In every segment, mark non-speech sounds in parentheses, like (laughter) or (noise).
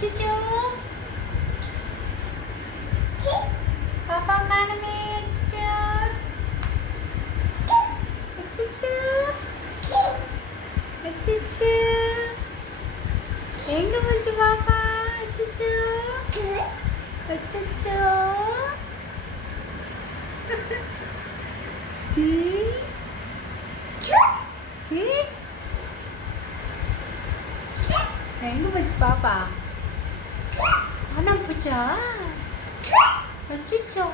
அச்சோ பாப்பா காணுமே அச்சோ அச்சோ அச்சோ எங்க போச்சு பாப்பா அச்சோ அச்சோ டீ டீ எங்க போச்சு பாப்பா ஆனா போச்சா அச்சோ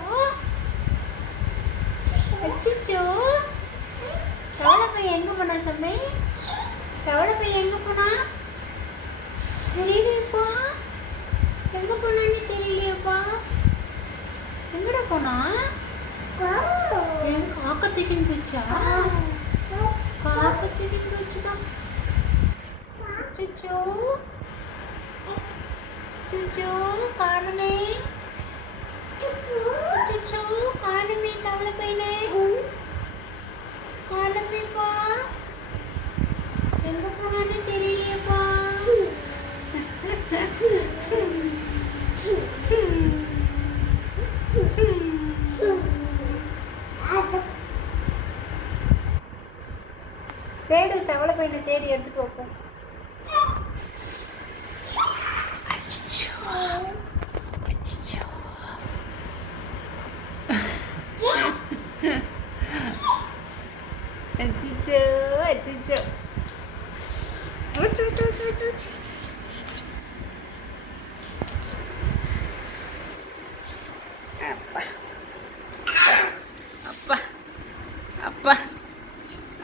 அச்சோ தவளை போய் எங்க போனா சம்மை தவளை போய் எங்க போனா? தெரியலையப்பா. எங்க போனான்னு தெரியலையப்பா. எங்கடா போனா? என் காக்க தூக்கின்னு போச்சா காக்க தூக்கின்னு போச்சுமா அச்சோ அச்சோ காணுமே. அச்சோ காணுமே தவளை பையனே. காணுமேப்பா. எங்க போனான்னு தெரியலையப்பா. தேடு தவளை பையனை தேடி எடுத்துட்டு வைப்போம் Yeah. (laughs) Yeah. And you do, and you Apa? Apa? Apa?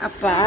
Apa?